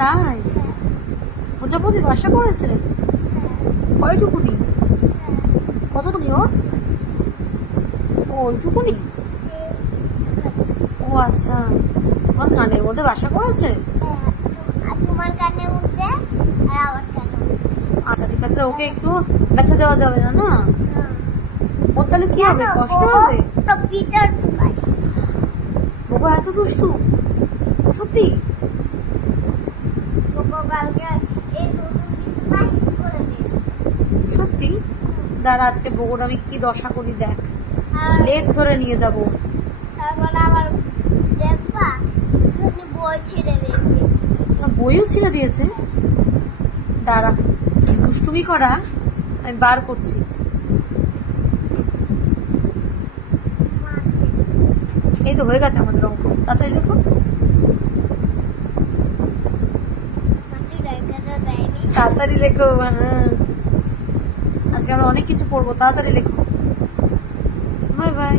তাই প্রজাপতি বাসা করেছে? কয়টুকুনি? কতটুকুনি ও? ওইটুকুনি? ও আচ্ছা, তোমার কানের মধ্যে বাসা করেছে? তোমার কানের মধ্যে আর আমার কানের মধ্যে। আচ্ছা ঠিক আছে, ওকে একটু ব্যথা দেওয়া যাবে না না? ওর তাহলে কি হবে, কষ্ট হবে? ভিতর ঢুকায়। বাবা এত দুষ্টু সত্যি? কালকে এই নতুন কিছু বাহির করে দিয়েছে। সত্যি? দাঁড়া আজকে বউর আমি কি দশা করি দেখ, লেজ ধরে নিয়ে যাবো। তারপর আবার দেখবা বই ছিঁড়ে দিয়েছে। বইও ছিঁড়ে দিয়েছে? দাঁড়া, কি দুষ্টুমি করা আমি বার করছি। এই তো হয়ে গেছে আমাদের অঙ্ক, তাড়াতাড়ি লেখো। তাড়াতাড়ি লেখো। হ্যাঁ, আজকে আমরা অনেক কিছু পড়বো, তাড়াতাড়ি লেখো। Bye bye.